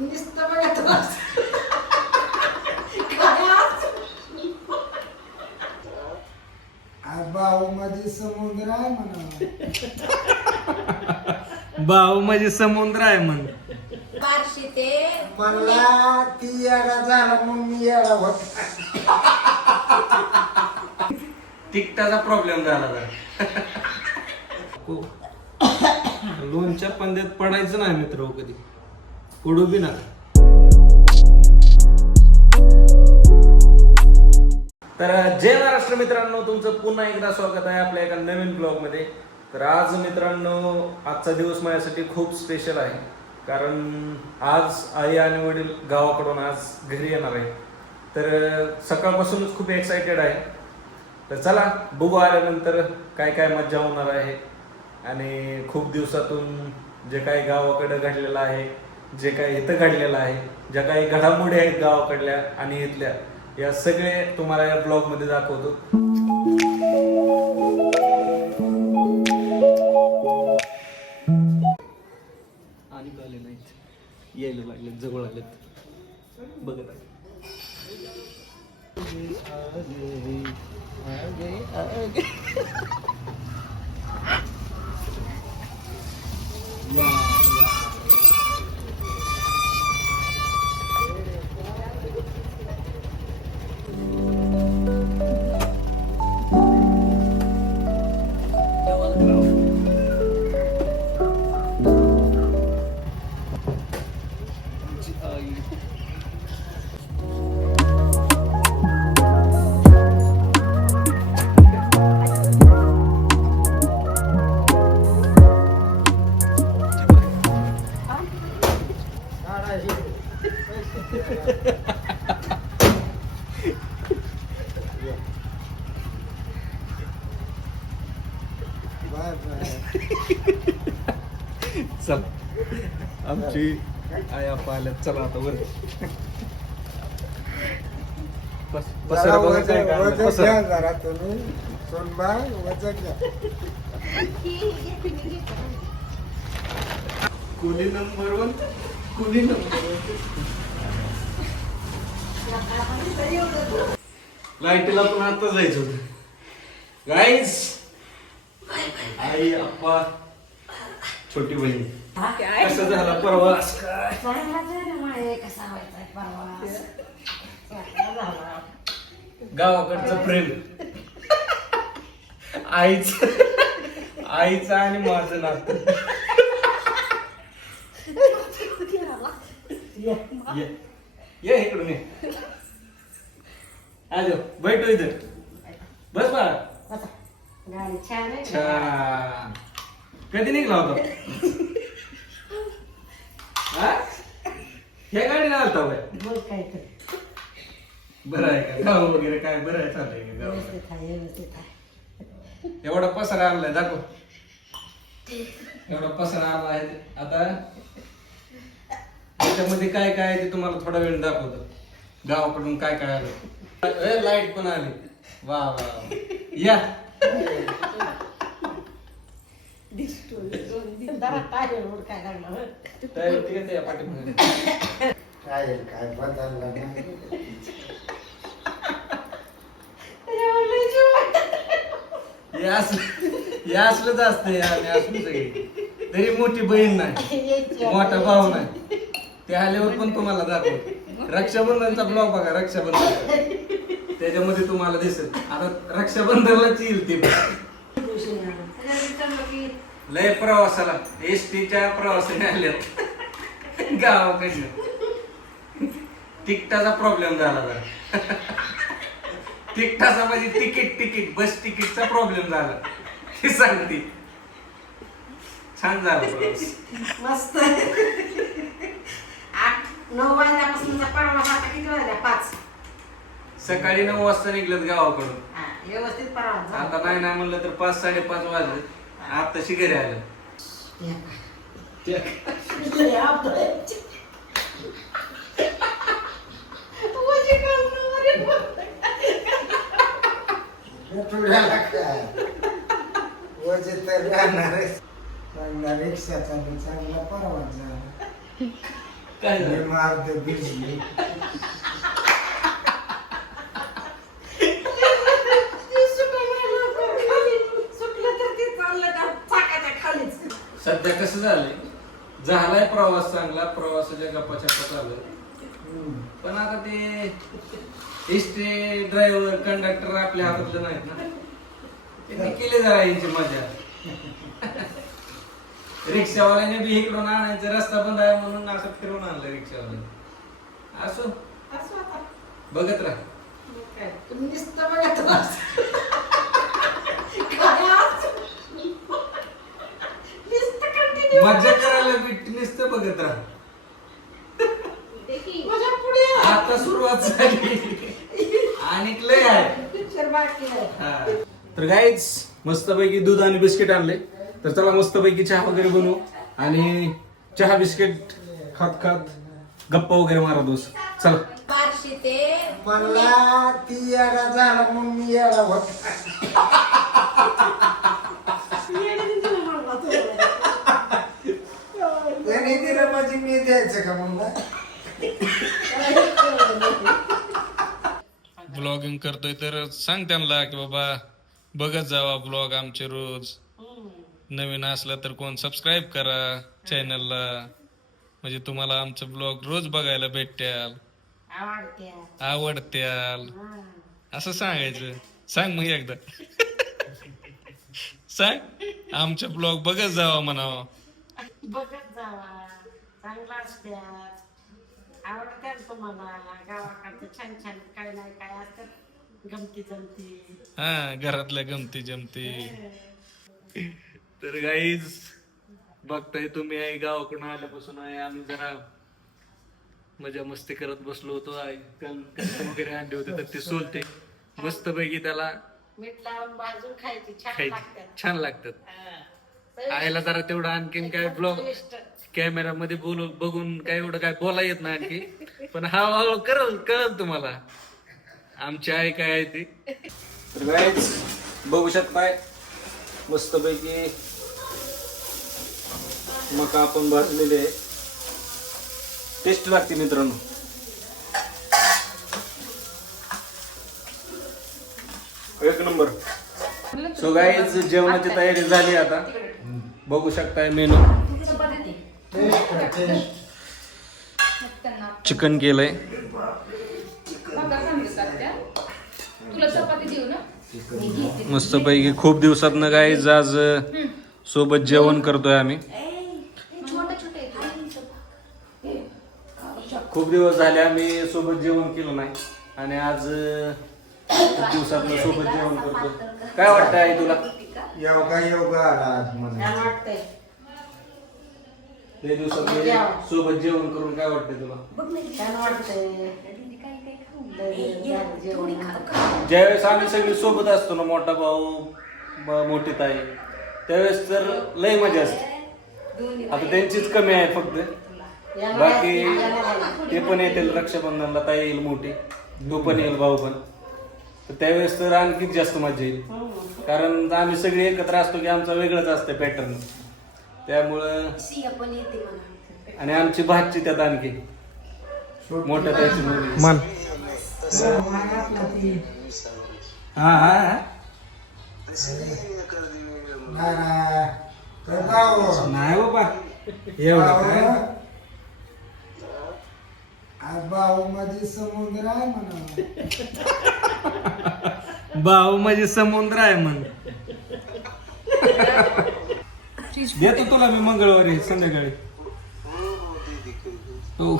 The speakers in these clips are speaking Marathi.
नुसतं बघत बस. काय आज? भाऊ मध्ये समुद्र आहे म्हणा. भाऊ म्हणजे समुद्र आहे म्हण. बारशी ते मला ती येडा झाला म्हणून मी येडा होत. तिकटाचा प्रॉब्लेम झाला जरा. लोणच्या पंद्यात पडायचं नाही मित्र कधी. पडू बी ना. तर जय महाराष्ट्र मित्रांनो, तुमचं पुन्हा एकदा स्वागत आहे आपल्या एका नवीन ब्लॉग मध्ये. तर आज मित्रांनो, आजचा दिवस माझ्यासाठी खूप स्पेशल आहे. कारण आज आई आणि वडील गावाकडून आज घरी येणार आहे. तर सकाळपासूनच खूप एक्साइटेड आहे. तर चला बघू आल्यानंतर काय काय मज्जा होणार आहे. आणि खूप दिवसातून जे काही गावाकडं घडलेलं आहे, जे काही इथं घडलेलं आहे, ज्या काही घडामोडी आहेत गावाकडल्या आणि इथल्या, या सगळे तुम्हाला या ब्लॉग मध्ये दाखवतो. आणि आले नाहीत, यायला लागले, जवळ आलेत, बघत आहे. चल, आमची आया पाहिल्यात. चला आता वर जरा वजन घ्या जरा तुम्ही. सोनबाई वजन घ्या. कुणी नंबर 1, कुणी नंबर 1. लाईटीला पण आता जायचं होतं गाईज. आई अप्पा छोटी बहीण, कसं झाला प्रवास? कसा व्हायचा प्रवास? गावाकडचं प्रेम, आईचं आणि माझं नातं. ये इकडून ये. आजो बैठो इथं, बस बाळा. गाडी छान आहे. छान. कधी निघला होता? ह्या गाडीला आलता बाय? बोल काय तर. बरं आहे का? गाव वगैरे काय बरं आहे, चाललंय का गावाला? व्यवस्थित आहे, व्यवस्थित आहे. एवढा पसारा आणलाय, दाखव. एवढा पसारा आणला आहे. आता त्याच्यामध्ये काय काय आहे ते तुम्हाला थोडा वेळ दाखवतो. गावाकडून काय काय आलं. लाईट पण आली. वा वा, या. काय लागलं तयारी होती का त्या पाठीमागे? काय बदललं नाही. हे असलंच असतं. आम्ही असलो सगळे. तरी मोठी बहीण नाही, मोठा भाऊ नाही. ते आल्यावर पण तुम्हाला दाखव. रक्षाबंधनचा ब्लॉग बघा, रक्षाबंधन, त्याच्यामध्ये तुम्हाला दिसेल. आता रक्षाबंधनलाच येईल ते. लय प्रवासाला एसटीच्या प्रवासाने आल्यात गावाकडनं. तिकटाचा प्रॉब्लेम झाला जरा. तिकटाचा म्हणजे तिकीट बस तिकीटचा प्रॉब्लेम झाला. हे सांगते. छान झाला प्रवास, मस्त. 8-9 वाजल्यापासूनचा प्रवास आता किती वाजल्या? 5. सकाळी 9 वाजता निघलं गावाकडून. व्यवस्थित प्रवास झाला. आता नाही म्हणलं तर 5-5:30 वाजले. आताशी घरी आलं. तुला काय वजन तर राहणार. चांगला रिक्षाचा चांगला प्रवास झाला. काय मी झालं? मारते भिजली. सुटलं तर ते चाललं का चाकाच्या खालीच. सध्या कसं झालंय, झालाय प्रवास चांगला, प्रवासाच्या गप्पा छप्पा चालू आहे. पण आता ते एसटी ड्रायव्हर कंडक्टर आपल्या हातातले नाहीत ना, त्यांनी केले जरा यांची मजा. रिक्षावाल्याने बी इकडून आणायचं, रस्ता बंद आहे म्हणून असं फिरवून आणलं रिक्षावाल्याने. असो, असं आता. बघत राहा. मग काय, तुम्ही नुसतं बघत राहा. काय आज? नुसतं continue. मजा करायला बी नुसतं बघत राहा. माझ्या पुढे आहे. आता सुरुवात झाली आणि लय आहे. Picture बाकी आहे. हा. तर गाईज मस्तपैकी दूध आणि बिस्किट आणले, तर चला मस्तपैकी चहा वगैरे बनवू आणि चहा बिस्किट खात खात गप्पा वगैरे मारा दोस्त. चला. बारशे ते मला ती येडा झाला म्हणून मी येडा होत. येण्याने दिलं मला तुम्हाला. त्याने दिलं म्हणजे मी द्यायचं का म्हणला. ब्लॉगिंग करतोय तर सांग त्यांना की बाबा बघत जावा ब्लॉग आमचे रोज. नवीन असलं तर कोण सबस्क्राईब करा चॅनलला, म्हणजे तुम्हाला आमचं ब्लॉग रोज बघायला भेटत्याल, आवडते. आवडत्याल, असं सांगायचं. सांग मग एकदा. सांग आमचे ब्लॉग बघत जावा म्हणावं. बघत जावा, चांगला असत्यात, आवडत्यात तुम्हाला. गावाकडचं छान छान काय नाही काय असतात गमती जमती. हा, घरातल्या गमती जमती. तर गाईज बघताय तुम्ही, आई गावाकडून आल्यापासून आहे आम्ही जरा मजा मस्ती करत बसलो होतो. आई कणकं वगैरे आणले होते तर ते सोलते मस्त पैकी, त्याला मीठ लावून भाजून खायची, छान खायचे लागतात. छान लागतात. हा. आईला जरा तेवढं आणखीन काय ब्लॉग कॅमेरा मध्ये बघून काय एवढं काय बोला येत नाही आणखी, पण हळूहळू कळल तुम्हाला आमची आई काय आहे ती. तर गाईज बघू शकताय मस्तपैकी मका आपण भाजलेले आहे, टेस्ट लागते मित्रांनो. एक नंबर. सो गाईज जेवणाची तयारी झाली आता, बघू शकताय मेनू. चिकन केलंय, तुला चपाती देऊ ना. मस्तपैकी खूप दिवसातनं गाईज आज सोबत जेवण करतोय आम्ही. खूप दिवस झाले आम्ही सोबत जेवण केलं नाही आणि आज खूप दिवसातनं सोबत जेवण करतो. काय वाटतंय आई तुला? योगा आला आज मला. छान वाटतंय. ते दिवसात सोबत जेवण करून काय वाटतंय तुला? छान वाटतंय. जेवण. ज्यावेळेस आम्ही सगळे सोबत असतो ना, मोठा भाऊ मोठी ताई, त्यावेळेस तर लय मजा असते. आता त्यांचीच कमी आहे फक्त, बाकी ते पण येतील रक्षाबंधनला, ताई येईल मोठी, तो पण येईल, भाऊ पण. तर त्यावेळेस तर आणखीच जास्त मजा येईल, कारण आम्ही सगळे एकत्र असतो की आमचा वेगळंच असतं पॅटर्न. त्यामुळं आणि आमची भाची त्यात आणखी मोठ्या ताईची मुलगी. मन नाही बाबा एवढं काय. भाऊ मध्ये समुद्र आहे म्हणा. भाऊ म्हणजे समुद्र आहे म्हण. देतो तुला मी मंगळवारी संध्याकाळी. हो.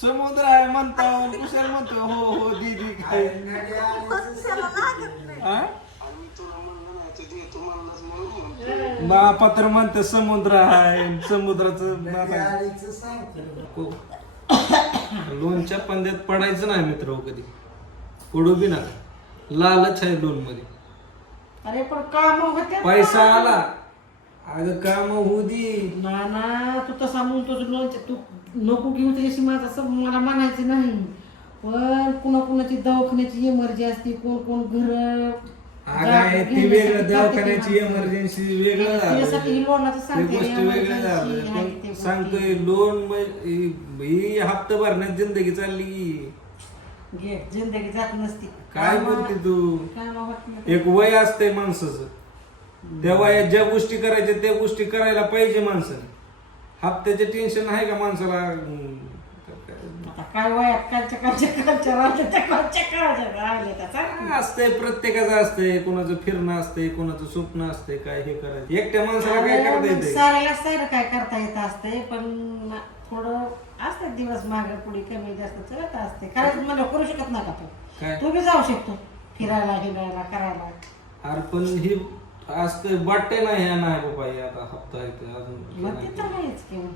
समुद्र आहे म्हणतो, कुशाल म्हणतो. हो हो दीदी काय बापा तर म्हणते समुद्र आहे, समुद्राचं लोणच्या पंद्यात पडायचं नाही मित्र कधी, पडू बी ना. लालच आहे लोन मध्ये. अरे पण काम होते. पैसा आला अगं काम होऊ दे. ना तू तसा म्हणतो लोणचं, तू नको घेऊ त्याशी माझं असं मला म्हणायचं नाही. पण कुणाकुणाची दवाखान्याची इमर्जन्सी असते, कोण कोण घर ती वेगळं, दवाखान्याची इमर्जन्सी वेगळं झालं, त्यासाठी लोणाचं ते सांगते गोष्ट वेगळं झालं. emergency आहे ते सांगतोय लोन ही हप्ता भरण्यात जिंदगी चालली. घे जिंदगी जात नसती. काय बोलते तू? काम होत नाही. एक वय असते माणसाचं, त्या वयात ज्या गोष्टी करायच्या त्या गोष्टी करायला पाहिजे माणसाने. हप्त्याचे टेन्शन आहे का माणसाला? आता काय वयात कालच्या राहिल्या त्या कालच्या काळाच्या राहिल्या त्याचा. असतंय प्रत्येकाचं असतंय, कोणाचं फिरणं असतंय, कोणाचं स्वप्न असतंय, काय हे करायचं. एकट्या माणसाला काय करता येते? साऱ्याला सारं काय करता येत असते, पण थोडं असते दिवस मागे पुढे कमी जास्त चलत असते. खरंच मला करू शकत नाही का काय? तू बी जाऊ शकतो फिरायला हिरायला करायला. अरे पण ही असतं वाटतंय ना, ह्या नाही बाबा हे आता हप्ता आहे ते मग अजून तिथं नाहीच की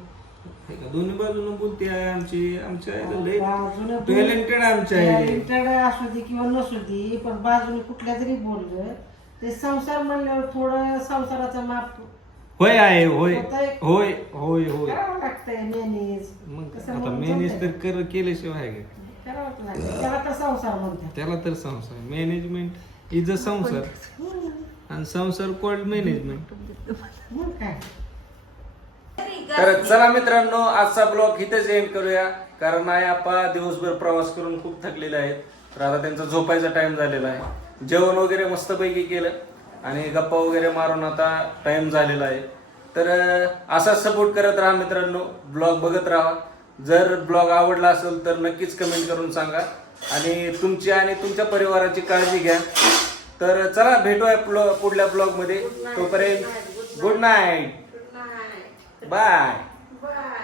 हे का दोन्ही बाजूने बोलते आहे आमच्या लय बाजूने टॅलेंटेड आमच्या आहे. टॅलेंटेड असू दे किंवा नसू दे, पण बाजूने कुठल्या जरी बोललं ते संसार म्हणल्यावर थोडं संसाराचं माप होय आहे, होय होतंय. होय होय होय. करावं लागतंय मॅनेज. मग कसं आता म्हणून मॅनेज चालतंय. तर केल्याशिवाय आहे का? करावंच लागतं. त्याला तर संसार म्हणतात. त्याला तर संसार मॅनेजमेंट इज अ संसार आणि संसार कॉल्ड मॅनेजमेंट. मग काय तर चला मित्रांनो, आजचा ब्लॉग इथेच एंड करूया, कारण आई आपा दिवसभर प्रवास करून खूप थकलेले आहेत. तर आता त्यांचा झोपायचा टाइम झालेला आहे. जेवण वगैरे मस्तपैकी केलं आणि गप्पा वगैरे मारून आता टाइम झालेला आहे. तर असाच सपोर्ट करत राहा मित्रांनो, ब्लॉग बघत राहा. जर ब्लॉग आवडला असेल तर नक्कीच कमेंट करून सांगा आणि तुमची आणि तुमच्या परिवाराची काळजी घ्या. तर चला भेटूया पुढल्या ब्लॉग मध्ये. तोपर्यंत गुड नाईट, बाय. बाय.